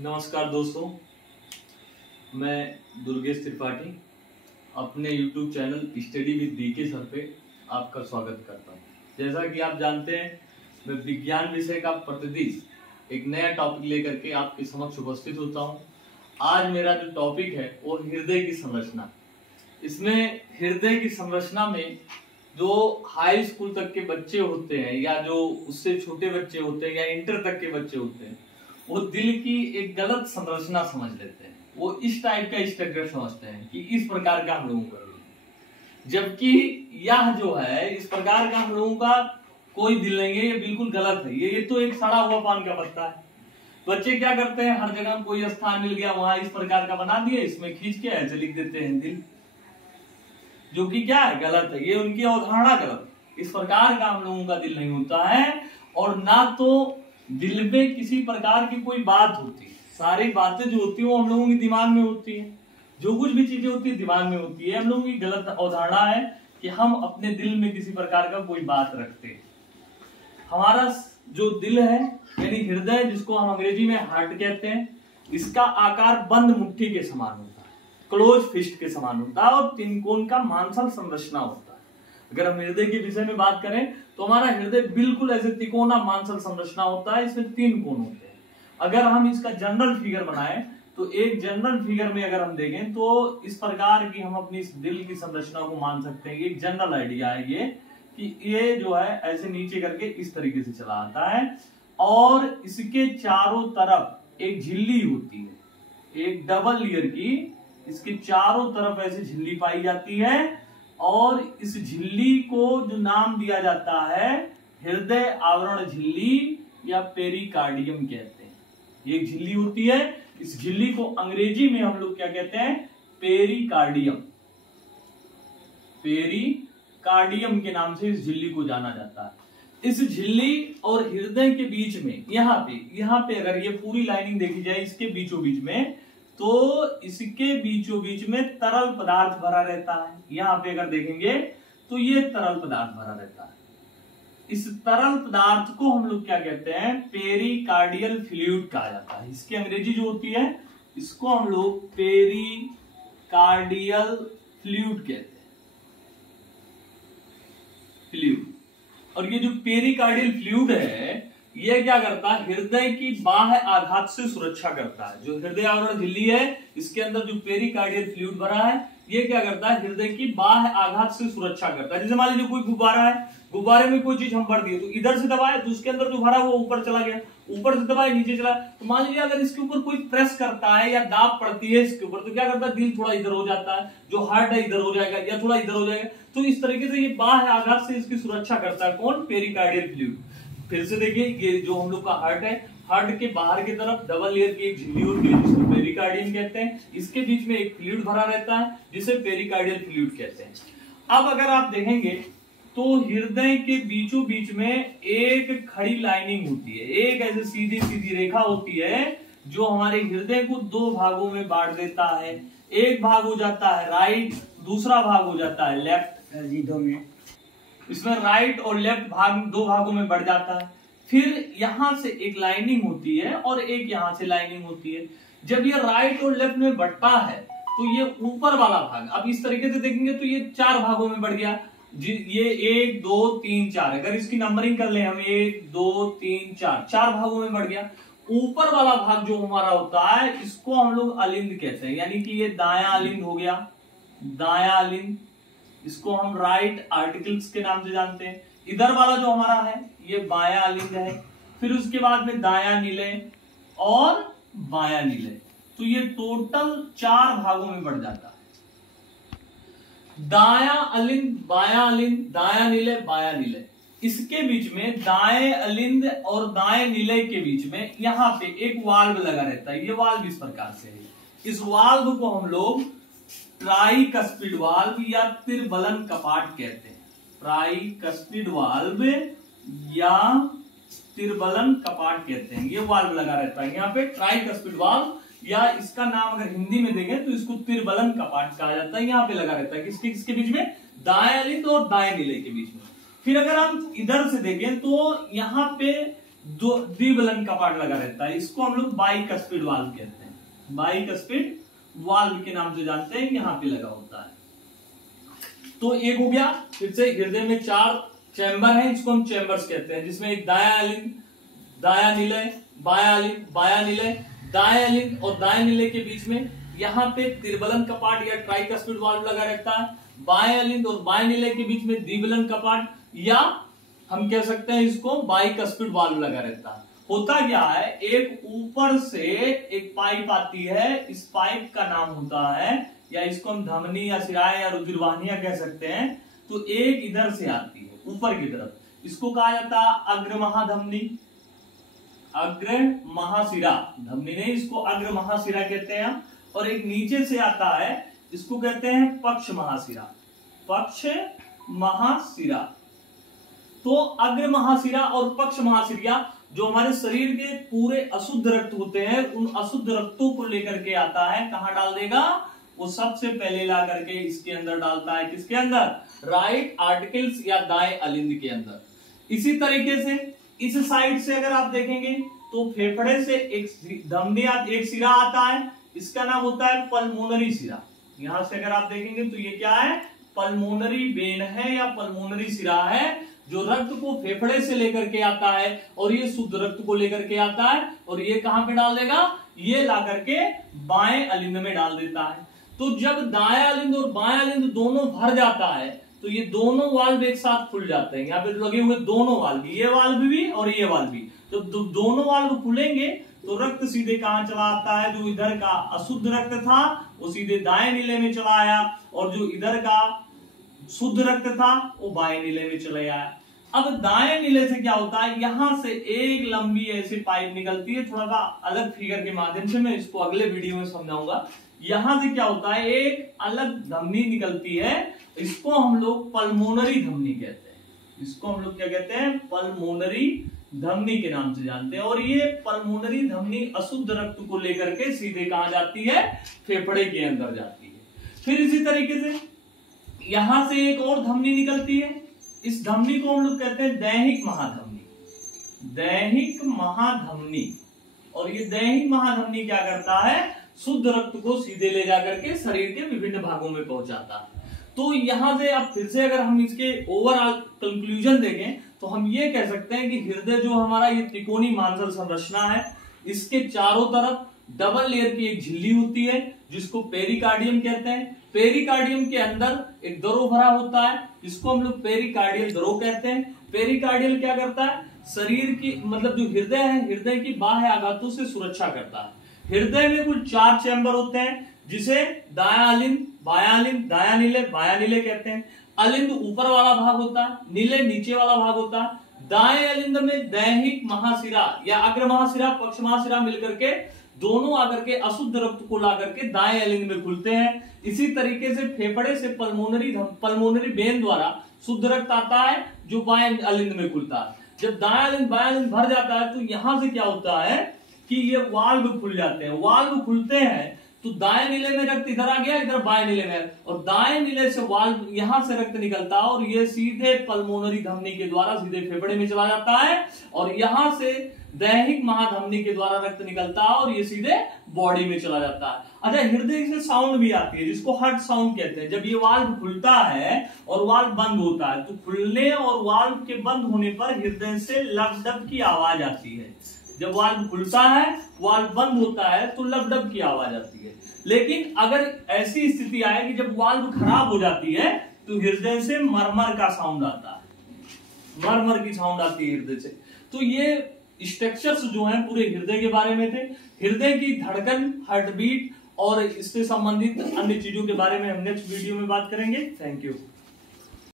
नमस्कार दोस्तों, मैं दुर्गेश त्रिपाठी अपने YouTube channel study with BK sir पे आपका स्वागत करता हूँ। जैसा कि आप जानते हैं, मैं विज्ञान विषय का प्रतिदिन एक नया टॉपिक लेकर के आपके समक्ष उपस्थित होता हूँ। आज मेरा जो टॉपिक है वो हृदय की संरचना। इसमें हृदय की संरचना में जो हाई स्कूल तक के बच्चे होते हैं या जो उससे छोटे बच्चे होते हैं या इंटर तक के बच्चे होते हैं, वो दिल की एक गलत संरचना समझ लेते हैं। वो इस टाइप का स्ट्रक्चर समझते हैं कि इस प्रकार का हम लोगों का दिल है, जबकि यह जो है इस प्रकार का हम लोगों का कोई दिल नहीं है। ये बिल्कुल गलत है। ये तो एक सड़ा हुआ पान का पत्ता है। बच्चे क्या करते हैं, हर जगह कोई स्थान मिल गया वहां इस प्रकार का बना दिए, इसमें खींच के ऐसे लिख देते हैं दिल, जो कि क्या है, गलत है। ये उनकी अवधारणा गलत है। इस प्रकार का हम लोगों का दिल नहीं होता है, और ना तो दिल में किसी प्रकार की कोई बात होती है। सारी बातें जो होती है वो हम लोगों के दिमाग में होती है। जो कुछ भी चीजें होती है दिमाग में होती है। हम लोगों की गलत अवधारणा है कि हम अपने दिल में किसी प्रकार का कोई बात रखते हैं। हमारा जो दिल है यानी हृदय, जिसको हम अंग्रेजी में हार्ट कहते हैं, इसका आकार बंद मुट्ठी के समान होता है, क्लोज फिस्ट के समान होता है, और तीन कोण का मांसल संरचना होता है। अगर हम हृदय के विषय में बात करें तो हमारा हृदय बिल्कुल ऐसे तिकोना मांसल संरचना होता है। इसमें तीन कोण होते हैं। अगर हम इसका जनरल फिगर बनाएं तो एक जनरल फिगर में अगर हम देखें तो इस प्रकार की हम अपनी इस दिल की संरचना को मान सकते हैं। एक जनरल आइडिया है ये कि ये जो है ऐसे नीचे करके इस तरीके से चला आता है, और इसके चारों तरफ एक झिल्ली होती है, एक डबल लेयर की। इसके चारों तरफ ऐसे झिल्ली पाई जाती है, और इस झिल्ली को जो नाम दिया जाता है हृदय आवरण झिल्ली या पेरिकार्डियम कहते हैं। ये एक झिल्ली होती है। इस झिल्ली को अंग्रेजी में हम लोग क्या कहते हैं, पेरिकार्डियम। पेरिकार्डियम के नाम से इस झिल्ली को जाना जाता है। इस झिल्ली और हृदय के बीच में यहाँ पे अगर ये पूरी लाइनिंग देखी जाए इसके बीचों बीच में, तो इसके बीचों बीच में तरल पदार्थ भरा रहता है। यहाँ पे अगर देखेंगे तो ये तरल पदार्थ भरा रहता है। इस तरल पदार्थ को हम लोग क्या कहते हैं, पेरिकार्डियल फ्लूइड कहा जाता है। इसकी अंग्रेजी जो होती है इसको हम लोग पेरिकार्डियल फ्लूइड कहते हैं, फ्लूइड। और ये जो पेरिकार्डियल फ्लूइड है ये क्या करता है, हृदय की बाह्य आघात से सुरक्षा करता है। जो हृदय आवरण झिल्ली है इसके अंदर जो पेरिकार्डियल फ्लूइड भरा है ये क्या करता है, हृदय की बाह्य आघात से सुरक्षा करता है। जैसे मान लीजिए कोई गुब्बारा है, गुब्बारे में कोई चीज हम भर दिए, तो इधर से दबाए तो उसके अंदर जो भरा वो ऊपर चला गया, ऊपर से दबाए नीचे चला। तो मान लीजिए अगर इसके ऊपर कोई प्रेस करता है या दाब पड़ती है इसके ऊपर, तो क्या करता है, दिल थोड़ा इधर हो जाता है, जो हार्ट है इधर हो जाएगा या थोड़ा इधर हो जाएगा। तो इस तरीके से ये बाह्य आघात से इसकी सुरक्षा करता है। कौन, पेरिकार्डियल फ्लूइड। फिर से देखिए, ये जो हम लोग का हार्ट है, हार्ट के बाहर की तरफ डबल लेयर की एक झिल्ली होती है जिसको पेरिकार्डियम कहते हैं। इसके बीच में एक फ्लूइड भरा रहता है जिसे पेरिकार्डियल फ्लूइड कहते हैं। अब अगर आप देखेंगे तो हृदय के बीचों बीच में एक खड़ी लाइनिंग होती है, एक ऐसे सीधी सीधी रेखा होती है जो हमारे हृदय को दो भागों में बांट देता है। एक भाग हो जाता है राइट, दूसरा भाग हो जाता है लेफ्ट। दो में इसमें राइट और लेफ्ट भाग दो भागों में बढ़ जाता है। फिर यहां से एक लाइनिंग होती है और एक यहां से लाइनिंग होती है। जब ये राइट और लेफ्ट में बढ़ता है तो ये ऊपर वाला भाग, अब इस तरीके से देखेंगे तो ये चार भागों में बढ़ गया। ये 1 2 3 4, अगर इसकी नंबरिंग कर ले हम 1 2 3 4, चार भागों में बढ़ गया। ऊपर वाला भाग जो हमारा होता है इसको हम लोग अलिंद कहते हैं, यानी कि ये दायां अलिंद हो गया, दायां अलिंद। इसको हम राइट आर्टिकल्स के नाम से जानते हैं। इधर वाला जो हमारा है ये बायां अलिंद है। फिर उसके बाद में दायां निलय और बायां निलय। तो ये टोटल चार भागों में बढ़ जाता है। दायां अलिंद, बायां अलिंद, दायां निलय, बायां निलय। इसके बीच में दाएं अलिंद और दाएं निलय के बीच में यहां पे एक वाल्व लगा रहता है। ये वाल्व इस प्रकार से है। इस वाल्व को हम लोग ट्राइकस्पिड वाल्व या तिरबलन कपाट कहते हैं। ट्राइकस्पिड वाल्व या तिरबलन कपाट कहते हैं। ये वाल्व लगा रहता है यहाँ पे, ट्राइकस्पिड वाल्व, या इसका नाम अगर हिंदी में देखें तो इसको तिरबलन कपाट कहा जाता है। यहाँ पे लगा रहता है किसके बीच में, दाएं अलिंद और दाएं निलय के बीच में। फिर अगर हम इधर से देखें तो यहाँ पे द्विबलन कपाट लगा रहता है। इसको हम लोग बाइकस्पिड वाल्व कहते हैं, बाइकस्पिड वाल्व के नाम से जानते हैं, यहाँ पे लगा होता है। तो एक हो गया, फिर से हृदय में 4 चैम्बर हैं, इसको हम चैम्बर्स कहते हैं, जिसमें एक दायां अलिंद, दायां निलय, बायां अलिंद, बायां निलय, दाएं अलिंद और दाएं निलय के बीच में यहाँ पे त्रिबलन कपाट या ट्राइकस्पिड वाल्व लगा रहता है। बाएं अलिंद और बाएं निलय के बीच में द्विबलन कपाट या हम कह सकते हैं इसको बाइकस्पिड वाल्व लगा रहता है। होता क्या है, एक ऊपर से एक पाइप आती है, इस पाइप का नाम होता है, या इसको हम धमनी या सिराएं या रुधिरवाहिनियां कह सकते हैं। तो एक इधर से आती है ऊपर की तरफ, इसको कहा जाता है अग्र महाधमनी, अग्र महाशिरा, धमनी नहीं, इसको अग्र महाशिरा कहते हैं। और एक नीचे से आता है, इसको कहते हैं पक्ष महाशिरा, पक्ष महाशिरा। तो अग्र महाशिरा और पक्ष महाशिरा जो हमारे शरीर के पूरे अशुद्ध रक्त होते हैं, उन अशुद्ध रक्तों को लेकर के आता है, कहां डाल देगा, वो सबसे पहले ला करके इसके अंदर डालता है, किसके अंदर, राइट आर्टिकल्स या दाएं अलिंद के अंदर। इसी तरीके से इस साइड से अगर आप देखेंगे तो फेफड़े से एक धमनी, एक सिरा आता है, इसका नाम होता है पल्मोनरी सिरा। यहां से अगर आप देखेंगे तो ये क्या है, पल्मोनरी वेन है या पल्मोनरी सिरा है, जो रक्त को फेफड़े से लेकर के आता है और ये शुद्ध रक्त को लेकर के आता है, और ये कहां पे डाल देगा, ये ला करके बाएं अलिंद में डाल देता है। तो जब दाएं अलिंद और बाएं अलिंद दोनों भर जाता है तो ये दोनों वाल्व एक साथ खुल जाते हैं। यहाँ पे लगे हुए दोनों वाल्व, ये वाल्व भी और ये वाल्व भी, तो दोनों वाल्व खुलेंगे तो रक्त सीधे कहां चला आता है, जो इधर का अशुद्ध रक्त था वो सीधे दाएं नीले में चला आया, और जो इधर का शुद्ध रक्त था वो बाएं नीले में चले आया। अब दाएं नीले से क्या होता है, यहां से एक लंबी ऐसी पाइप निकलती है, थोड़ा सा अलग फिगर के माध्यम से मैं इसको अगले वीडियो में समझाऊंगा। यहां से क्या होता है, एक अलग धमनी निकलती है, इसको हम लोग पल्मोनरी धमनी कहते हैं, इसको हम लोग क्या कहते हैं, पल्मोनरी धमनी के नाम से जानते हैं। और ये पल्मोनरी धमनी अशुद्ध रक्त को लेकर के सीधे कहां जाती है, फेफड़े के अंदर जाती है। फिर इसी तरीके से यहां से एक और धमनी निकलती है, इस धमनी को हम लोग कहते हैं दैहिक महाधमनी, दैहिक महाधमनी। और ये दैहिक महाधमनी क्या करता है, शुद्ध रक्त को सीधे ले जाकर के शरीर के विभिन्न भागों में पहुंचाता है। तो यहां से अब फिर से अगर हम इसके ओवरऑल कंक्लूजन देखें तो हम ये कह सकते हैं कि हृदय जो हमारा ये त्रिकोणीय मांसल संरचना है, इसके चारों तरफ डबल लेयर की एक झिल्ली होती है जिसको पेरिकार्डियम कहते हैं। पेरिकार्डियम के अंदर एक दरो भरा होता है, जिसको हम लोग पेरिकार्डियल दरो कहते हैं। पेरिकार्डियल क्या करता है, शरीर की मतलब जो हृदय है, हृदय की बाह्य आघातों से सुरक्षा करता है। हृदय में कुल 4 चैम्बर होते हैं, जिसे दायां अलिंद, बायां अलिंद, दायां निलय, बायां निलय कहते हैं। अलिंद ऊपर वाला भाग होता है, निलय नीचे वाला भाग होता है। दाएं अलिंद में दैहिक महाशिरा या अग्र महाशिरा, पक्ष महाशिरा मिलकर के दोनों आकर के अशुद्ध रक्त को ला करके दाएं अलिंद में खुलते हैं। इसी तरीके से फेफड़े से पल्मोनरी वेन द्वारा शुद्ध रक्त आता है जो बाएं अलिंद में खुलता है। जब दाएं अलिंद बाएं अलिंद भर जाता है तो यहां से क्या होता है कि ये वाल्व खुल जाते हैं। वाल्व खुलते हैं तो दाएं नीले में रक्त इधर आ गया, इधर बाएं नीले में, और दाएं नीले से वाल्व यहां से रक्त निकलता है और ये सीधे पल्मोनरी धमनी के द्वारा सीधे फेफड़े में चला जाता है, और यहां से दैहिक महाधमनी के द्वारा रक्त निकलता है और ये सीधे बॉडी में चला जाता है। अच्छा, हृदय से साउंड भी आती है जिसको हार्ट साउंड कहते हैं। जब ये वाल्व खुलता है और वाल्व बंद होता है तो खुलने और वाल्व के बंद होने पर हृदय से लब डब की आवाज आती है। जब वाल्व खुलता है, वाल्व बंद होता है तो लब डब की आवाज आती है। लेकिन अगर ऐसी स्थिति आए कि जब वाल्व खराब हो जाती है तो हृदय से मरमर का साउंड आता है, मरमर की साउंड आती है हृदय से। तो ये स्ट्रक्चर्स जो हैं पूरे हृदय के बारे में थे। हृदय की धड़कन, हार्ट बीट और इससे संबंधित अन्य चीजों के बारे में हम नेक्स्ट वीडियो में बात करेंगे। Thank you.